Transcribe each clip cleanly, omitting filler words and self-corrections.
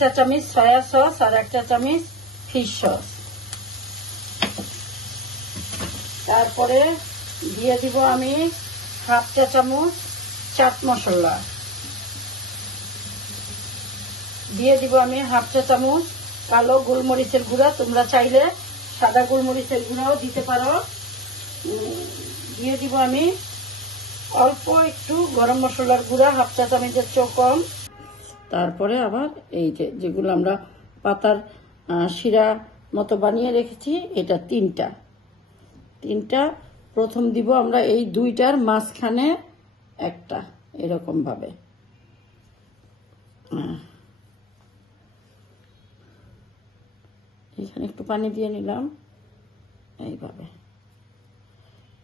চা চামচ soya sauce আর 1 চা চামচ ফিশ সস। তারপরে দিয়ে দিব আমি 1/2 চা চামচ চাট মশলা, দিয়ে দিব আমি 1/2 চা চামচ কালো গোলমরিচের গুঁড়া, তোমরা চাইলে সাদা গোলমরিচের গুঁড়াও দিতে পারো। দিয়ে দিব আমি অল্প একটু গরম মশলার গুঁড়া, 1/2 চা চামচের চেয়েও কম। তারপরে আবার এই যেগুলো আমরা পাতার শিরা মতো বানিয়ে রেখেছি, এটা তিনটা প্রথম দিব আমরা এই 2টার মাঝখানে একটা, এরকম ভাবে। এখানে একটু পানি দিয়ে নিলাম এইভাবে।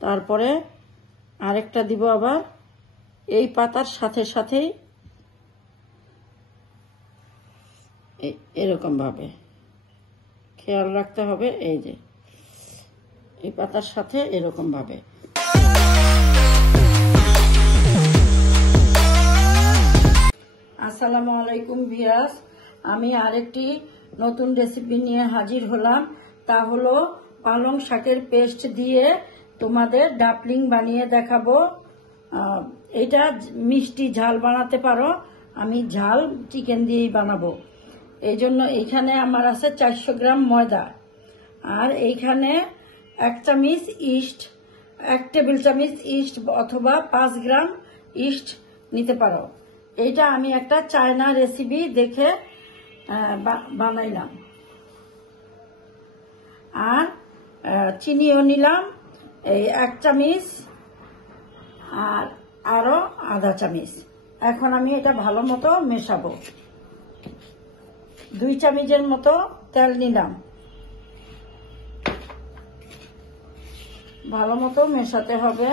তারপরে আরেকটা দিব আবার এই পাতার সাথে সাথেই এরকম ভাবে, খেয়াল রাখতে হবে। এই যে এই পাতার সাথে এরকম ভাবে। আসসালামু আলাইকুম ভিউয়ার্স, আমি আরেকটি নতুন রেসিপি নিয়ে হাজির হলাম। তা হলো পালং শাকের পেস্ট দিয়ে তোমাদের ডাপলিং বানিয়ে দেখাবো। এটা মিষ্টি ঝাল বানাতে পারো, আমি ঝাল চিকেন দিয়েই বানাবো। এই জন্য এইখানে আমার আছে 400 গ্রাম ময়দা, আর এইখানে 1 চামচ ইস্ট, 1 টেবিল চামচ ইস্ট অথবা 5 গ্রাম ইস্ট নিতে পারো। এইটা আমি একটা চায়না রেসিপি দেখে বানাইলাম। আর চিনিও নিলাম এই 1 চামচ, আর আরো আধা চামচ। এখন আমি এটা ভালো মতো মেশাবো। 2 চামচের মতো তেল নিলাম, ভালো মতো মেশাতে হবে।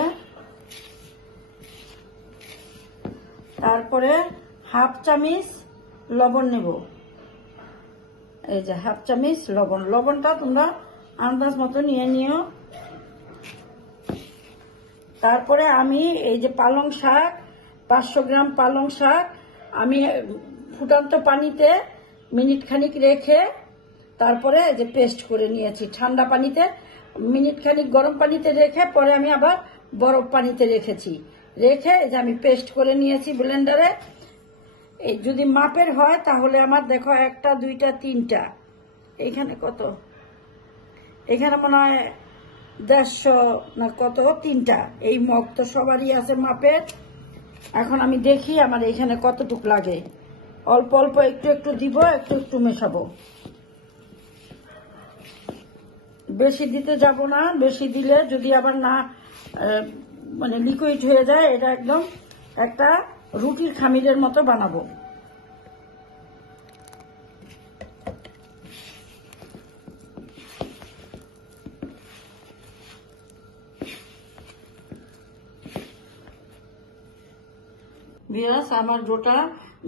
তারপরে 1/2 চামচ লবণ নেব, এই যে 1/2 চামচ লবণ। লবণটা তোমরা আন্দাজ মতো নিয়ে নিও। তারপরে আমি এই যে পালং শাক, 500 গ্রাম পালং শাক আমি ফুটন্ত পানিতে মিনিট খানিক রেখে তারপরে যে পেস্ট করে নিয়েছি। ঠান্ডা পানিতে মিনিট খানিক গরম পানিতে রেখে পরে আমি আবার বরফ পানিতে রেখেছি, রেখে এই যে আমি পেস্ট করে নিয়েছি ব্লেন্ডারে। এই যদি মাপের হয় তাহলে আমার দেখো 1টা 2টা 3টা, এখানে কত, এখানে মনে হয় 150 না কত, 3টা। এই মগ তো সবারই আছে মাপের। এখন আমি দেখি আমার এখানে কতটুক লাগে। অল্প অল্প একটু একটু দিব, একটু একটু মেশাবো, বেশি দিতে যাব না। বেশি দিলে যদি আবার না মানে লিকুইড হয়ে যায়, এটা একদম একটা রুটির খামিরের মতো বানাবো। ভিউয়ার্স, আমার ডোটা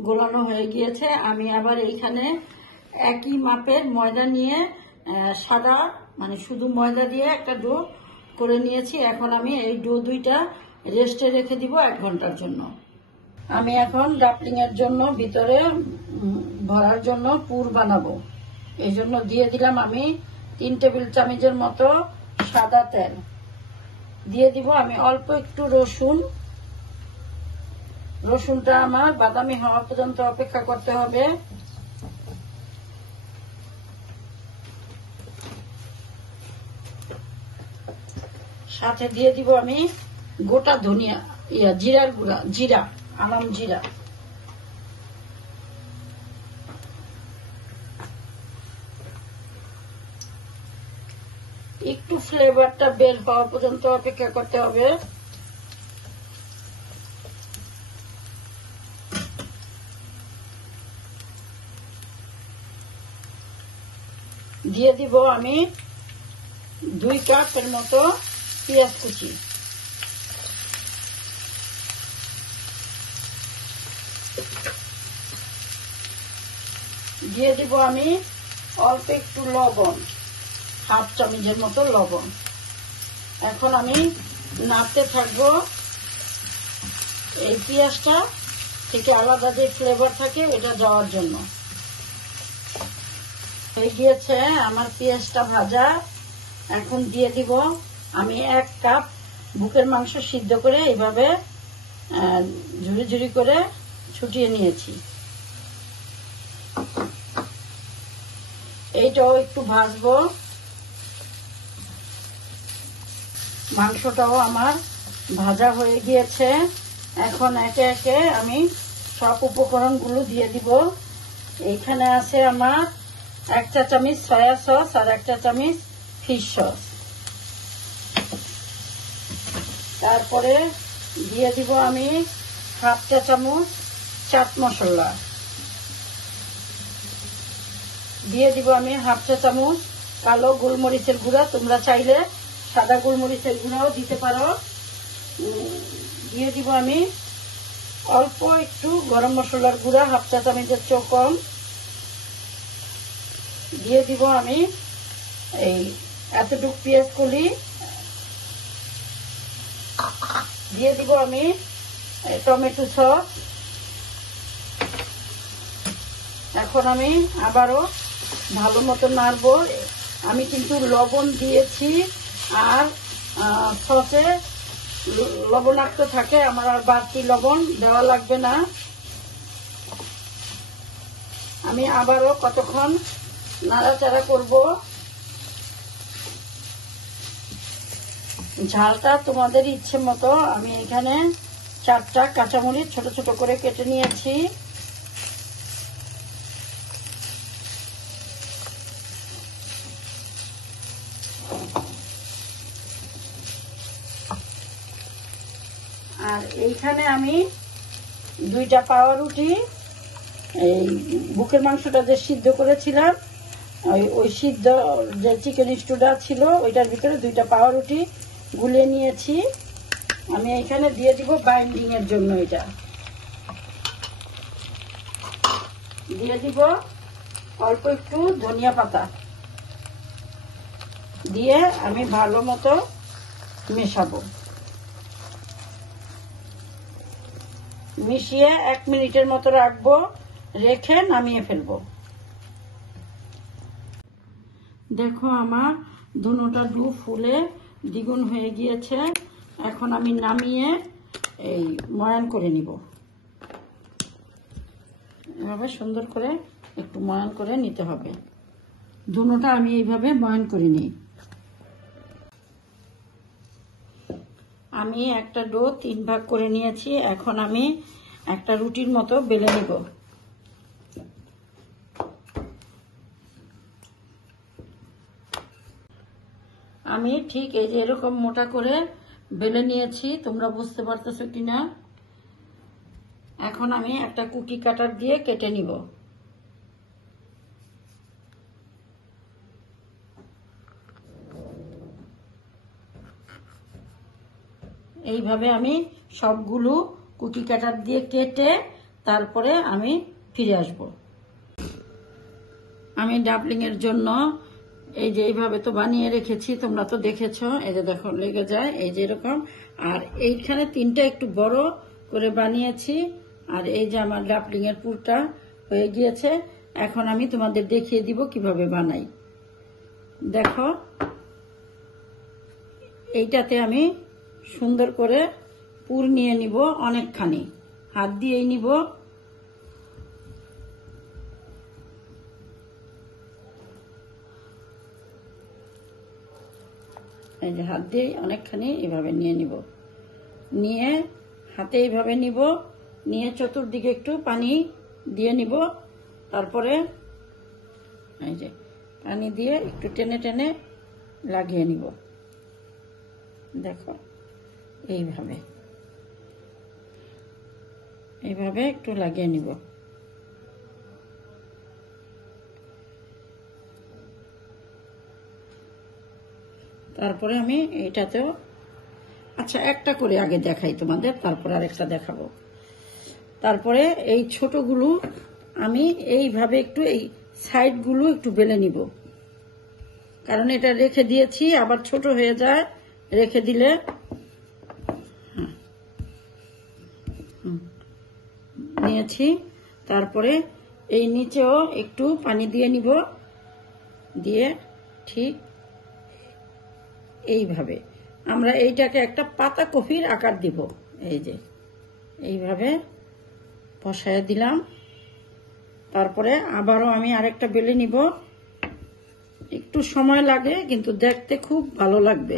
গোলানো হয়ে গিয়েছে। আমি আবার এইখানে একই মাপের ময়দা নিয়ে সাদা মানে শুধু ময়দা দিয়ে একটা ডো করে নিয়েছি। এখন আমি এই ডো 2টা রেস্টে রেখে দিব 1 ঘন্টার জন্য। আমি এখন ডাপলিং এর জন্য ভিতরে ভরার জন্য পুর বানাবো। এই জন্য দিয়ে দিলাম আমি 3 টেবিল চামচের মতো সাদা তেল। দিয়ে দিব আমি অল্প একটু রসুন। রসুনটা আমার বাদামি হওয়া পর্যন্ত অপেক্ষা করতে হবে। সাথে দিয়ে দিব আমি গোটা ধনিয়া, জিরার গুঁড়া, জিরা, আলাম জিরা। একটু ফ্লেভারটা বের হওয়া পর্যন্ত অপেক্ষা করতে হবে। দিয়ে দিব আমি 2 কাপের মতো পেঁয়াজ কুচি। দিয়ে দিব আমি অল্প একটু লবণ, 1/2 চামচের মতো লবণ। এখন আমি নাড়তে থাকবো। এই পেঁয়াজটা থেকে আলাদা যে ফ্লেভার থাকে ওটা যাওয়ার জন্য। হয়ে গিয়েছে আমার পেঁয়াজটা ভাজা। এখন দিয়ে দিব আমি 1 কাপ বুকের মাংস সিদ্ধ করে এইভাবে ঝুরি ঝুরি করে ছুটিয়ে নিয়েছি। এইটাও একটু ভাজবো। মাংসটাও আমার ভাজা হয়ে গিয়েছে। এখন একে একে আমি সব উপকরণগুলো দিয়ে দিব। এইখানে আছে আমার 1 চা চামচ সয়া সস আর 1 চা চামচ ফিশ সস। তারপরে দিয়ে দিব আমি 1/2 চা চামচ চাট মশলা। দিয়ে দিব আমি 1/2 চা চামচ কালো গোলমরিচের গুঁড়া। তোমরা চাইলে সাদা গোলমরিচের গুঁড়াও দিতে পারো। দিয়ে দিব আমি অল্প একটু গরম মশলার গুঁড়া, 1/2 চা চামচের চেয়েও কম। দিয়ে দিব আমি এই এতটুকু পেঁয়াজ কলি। দিয়ে দিব আমি টমেটো সস। এখন আমি আবারও ভালো মতো নাড়বো। আমি কিন্তু লবণ দিয়েছি আর সসে লবণাক্ত থাকে, আমার আর বাড়তি লবণ দেওয়া লাগবে না। আমি আবারও কতক্ষণ নাড়াচাড়া করব। ঝালটা তোমাদের ইচ্ছে মতো। আমি এখানে 4টা কাঁচামরিচ ছোট ছোট করে কেটে নিয়েছি। আর এইখানে আমি 2টা পাউরুটি, এই বুকের মাংসটা যে সিদ্ধ করেছিলাম ওই সিদ্ধ যে চিকেন স্টুটা ছিল ওইটার ভিতরে 2টা পাউরুটি গুলিয়ে নিয়েছি। আমি এখানে দিয়ে দিব বাইন্ডিং এর জন্য। এটা দিয়ে দিব অল্প একটু ধনিয়া পাতা দিয়ে আমি ভালো মতো মেশাবো। মিশিয়ে 1 মিনিটের মতো রাখবো, রেখে নামিয়ে ফেলবো। দেখো আমার দুটোটা ডু ফুলে দ্বিগুণ হয়ে গিয়েছে। এখন আমি নামিয়ে এই ময়ান করে নিব। এভাবে সুন্দর করে একটু ময়ান করে নিতে হবে। দুটোটা আমি এইভাবে ময়ান করে নিই। আমি একটা ডো 3 ভাগ করে নিয়েছি। এখন আমি একটা রুটির মতো বেলে নিব। আমি ঠিক এই যে এরকম মোটা করে বেলে নিয়েছি। তোমরা বুঝতে পারতেছো কিনা? এখন আমি একটা কুকি কাটার দিয়ে কেটে নিব। এইভাবে আমি সবগুলো কুকি কাটার দিয়ে কেটে তারপরে আমি ফিরে আসব। আমি ডাবলিং এর জন্য এই যে এইভাবে তো বানিয়ে রেখেছি, তোমরা তো দেখেছো। এই যে দেখো লেগে যায় এই যে এরকম। আর এইখানে 3টা একটু বড় করে বানিয়েছি। আর এই যে আমার ডাবলিং এর পুরটা হয়ে গিয়েছে। এখন আমি তোমাদের দেখিয়ে দিব কিভাবে বানাই। দেখো এইটাতে আমি সুন্দর করে পুর নিয়ে নিব, অনেকখানি হাত দিয়েই নিব। এই যে হাত দিয়ে অনেকখানি এভাবে নিয়ে নিব। নিয়ে হাতে এইভাবে নিব, নিয়ে চতুর্দিকে একটু পানি দিয়ে নিব। তারপরে এই যে পানি দিয়ে একটু টেনে টেনে লাগিয়ে নিব। দেখো এইভাবে এইভাবে একটু লাগিয়ে নিব। তারপরে আমি এইটাতেও আচ্ছা একটা করে আগে দেখাই তোমাদের, তারপরে আরেকটা দেখাবো। তারপরে এই ছোটগুলো আমি এইভাবে একটু এই সাইডগুলো একটু বেলে নিব, কারণ এটা রেখে দিয়েছি আবার ছোট হয়ে যায় রেখে দিলে। নিয়েছি। তারপরে এই নিচেও একটু পানি দিয়ে নিব, দিয়ে ঠিক এইভাবে আমরা এইটাকে একটা পাতাকপির আকার দিব। এই যে এইভাবে বসায় দিলাম। তারপরে আবারও আমি আরেকটা বেলে নিব। একটু সময় লাগে কিন্তু দেখতে খুব ভালো লাগবে।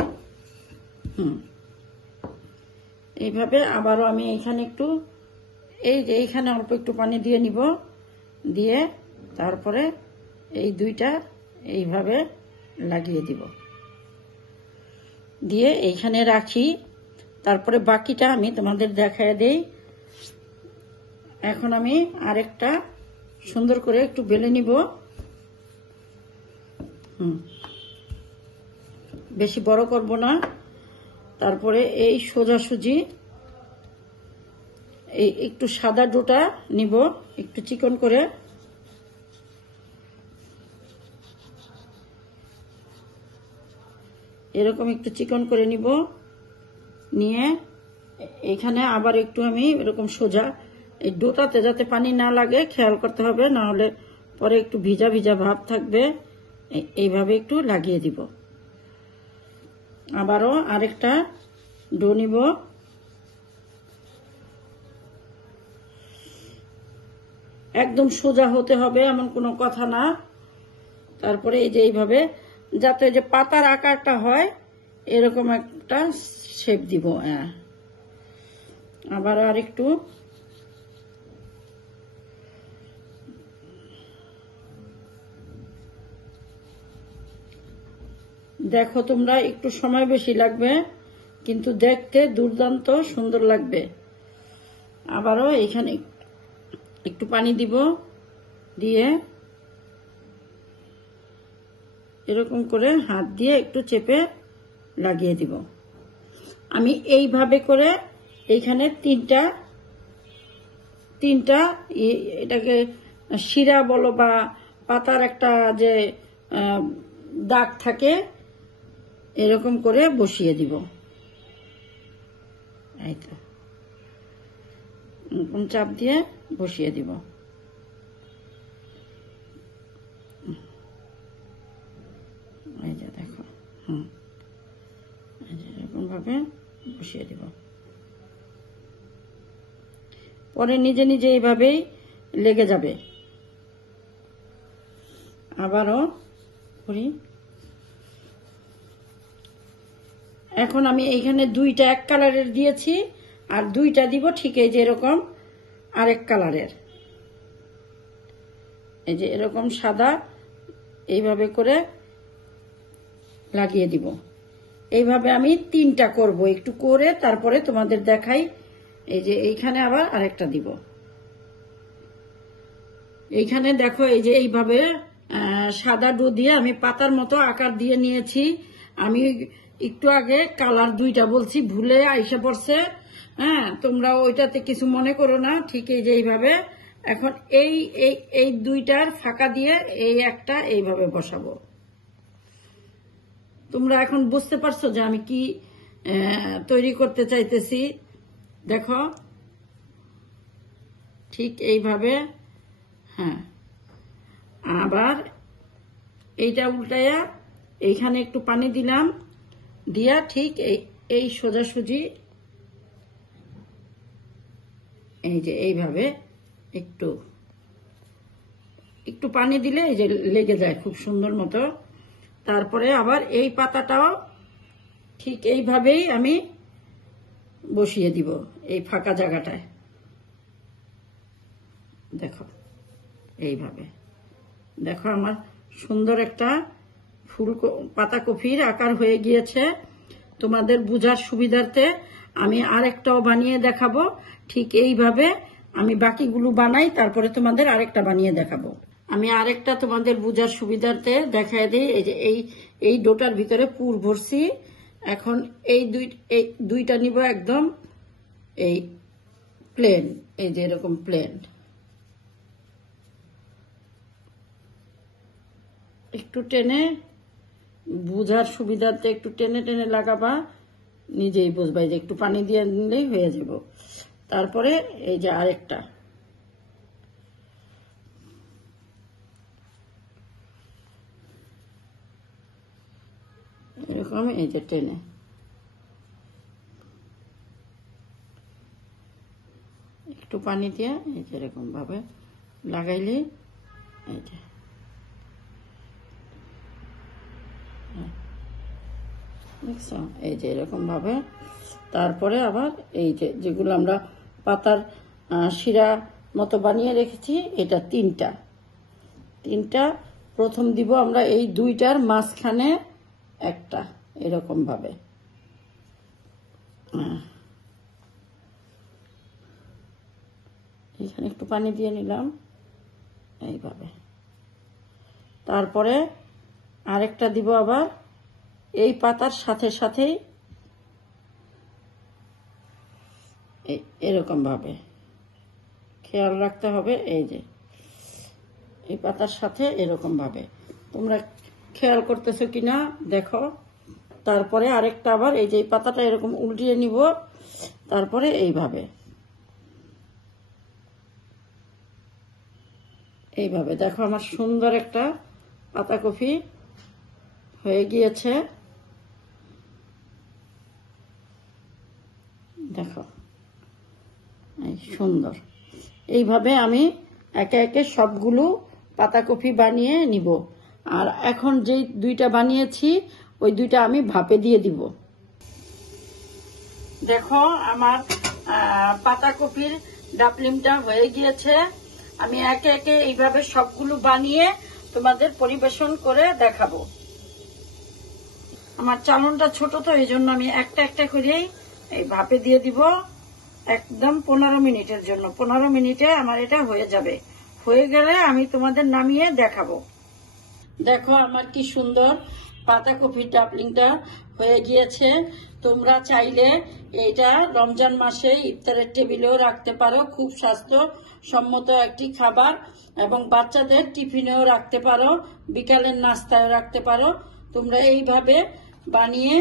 এইভাবে আবারও আমি এইখানে একটু এইখানে অল্প একটু পানি দিয়ে নিব, দিয়ে তারপরে এই দুইটা এইভাবে লাগিয়ে দিব, দিয়ে এইখানে রাখি। তারপরে বাকিটা আমি তোমাদের দেখায় দেই। এখন আমি আরেকটা সুন্দর করে একটু বেলে নিব। বেশি বড় করব না। তারপরে এই সোজাসুজি এই একটু সাদা ডোটা নিব, একটু চিকন করে। এরকম একটু চিকন করে নিব, নিয়ে এখানে আবার একটু আমি এরকম সোজা এই ডোটাতে যাতে পানি না লাগে খেয়াল করতে হবে, না হলে পরে একটু ভিজা ভিজা ভাব থাকবে। এইভাবে একটু লাগিয়ে দিব। আবারও আরেকটা ডো নিব, একদম সোজা হতে হবে এমন কোনো কথা না। তারপরে এই যে এইভাবে যাতে যে পাতার আকারটা হয় এরকম একটা শেপ দিব। আবার আরেকটু দেখো, তোমরা একটু সময় বেশি লাগবে কিন্তু দেখতে দুর্দান্ত সুন্দর লাগবে। আবারও এখানে একটু পানি দিব, দিয়ে এরকম করে হাত দিয়ে একটু চেপে লাগিয়ে দিব। আমি এইভাবে করে এইখানে তিনটা এটাকে শিরা বলো বা পাতার একটা যে দাগ থাকে এরকম করে বসিয়ে দিব। এই তো এরকম চাপ দিয়ে বসিয়ে দিব। এই যে দেখো, এরকম ভাবে বসিয়ে দিব। পরে নিজে নিজে এইভাবেই লেগে যাবে। আবারও করি। এখন আমি এইখানে দুইটা এক কালারের দিয়েছি, আর দুইটা দিব ঠিক এই যে এরকম আরেক কালারের। এই যে এরকম সাদা এইভাবে করে লাগিয়ে দিব। এইভাবে আমি তিনটা করব, একটু করে তারপরে তোমাদের দেখাই। এই যে এইখানে আবার আরেকটা দিব। এইখানে দেখো, এই যে এইভাবে সাদা ডো দিয়ে আমি পাতার মতো আকার দিয়ে নিয়েছি। আমি একটু আগে কালার দুইটা বলছি, ভুলে আইসা পড়ছে। তোমরা ওইটাতে কিছু মনে করো না। ঠিক এই যে এইভাবে এখন এই দুইটার ফাঁকা দিয়ে এই একটা এইভাবে বসাবো। তোমরা এখন বুঝতে পারছো যে আমি কি তৈরি করতে চাইতেছি। দেখো ঠিক এইভাবে। আবার এইটা উল্টাইয়া এইখানে একটু পানি দিলাম, দিয়া ঠিক এই সোজাসুজি এই যে এইভাবে একটু একটু পানি দিলে এই যে লেগে যায় খুব সুন্দর মতো। তারপরে আবার এই পাতাটাও ঠিক এইভাবেই আমি বসিয়ে দিব এই ফাঁকা জায়গাটায়। দেখো এইভাবে, দেখো আমার সুন্দর একটা ফুল পাতাকপির আকার হয়ে গিয়েছে। তোমাদের বুঝার সুবিধার্থে আমি আরেকটাও বানিয়ে দেখাবো। ঠিক এইভাবে আমি বাকিগুলো বানাই, তারপরে তোমাদের আরেকটা বানিয়ে দেখাবো। আমি আরেকটা তোমাদের বুঝার সুবিধার্থে দেখায় দিই। এই যে এই ডোটার ভিতরে পুর ভরছি। এখন এই দুইটা নিব একদম এই প্লেন, এই যে এরকম প্লেন। একটু টেনে বুঝার সুবিধার্থে একটু টেনে টেনে লাগাবা, নিজেই বুঝবা। যে একটু পানি দিয়ে নিলেই হয়ে যাব। তারপরে এই যে আরেকটা, এরকম এই যে টেনে একটু পানি দিয়ে এই যে এরকম ভাবে লাগাইলে এই যে দেখছো, এই যে এরকম ভাবে। তারপরে আবার এই যে যেগুলো আমরা পাতার শিরা মতো বানিয়ে রেখেছি, এটা তিনটা প্রথম দিব আমরা এই দুইটার মাঝখানে একটা এরকম ভাবে। এখানে একটু পানি দিয়ে নিলাম এইভাবে। তারপরে আরেকটা দিব আবার এই পাতার সাথে সাথেই এরকম ভাবে খেয়াল রাখতে হবে। এই যে এই পাতার সাথে এরকম ভাবে, তোমরা খেয়াল করতেছো কিনা দেখো। তারপরে আরেকটা আবার এই যে এই পাতাটা এরকম উল্টিয়ে নিব, তারপরে এইভাবে দেখো আমার সুন্দর একটা পাতাকপি হয়ে গিয়েছে। দেখো এই সুন্দর। এইভাবে আমি একে একে সবগুলো পাতাকপি বানিয়ে নিব। আর এখন যে দুইটা বানিয়েছি ওই দুইটা আমি ভাপে দিয়ে দিব। দেখো আমার পাতাকপির ডাবলিমটা হয়ে গিয়েছে। আমি একে একে এইভাবে সবগুলো বানিয়ে তোমাদের পরিবেশন করে দেখাবো। আমার চালনটা ছোট তো এই জন্য আমি একটা একটা করেই এই ভাপে দিয়ে দিব একদম 15 মিনিটের জন্য। 15 মিনিটে আমার এটা হয়ে যাবে। হয়ে গেলে আমি তোমাদের নামিয়ে দেখাবো। দেখো আমার কি সুন্দর পাতাকপির ডাবলিংটা হয়ে গিয়েছে। তোমরা চাইলে এটা রমজান মাসে ইফতারের টেবিলেও রাখতে পারো, খুব স্বাস্থ্যসম্মত একটি খাবার, এবং বাচ্চাদের টিফিনেও রাখতে পারো, বিকালের নাস্তায়ও রাখতে পারো। তোমরা এইভাবে বানিয়ে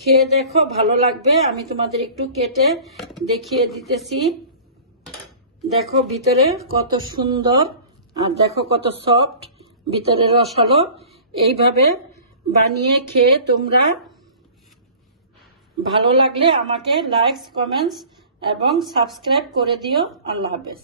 খেয়ে দেখো, ভালো লাগবে। আমি তোমাদের একটু কেটে দেখিয়ে দিতেছি। দেখো ভিতরে কত সুন্দর, আর দেখো কত সফট, ভিতরে রসালো। এইভাবে বানিয়ে খেয়ে তোমরা ভালো লাগলে আমাকে লাইক, কমেন্টস এবং সাবস্ক্রাইব করে দিও। আল্লাহ হাফেজ।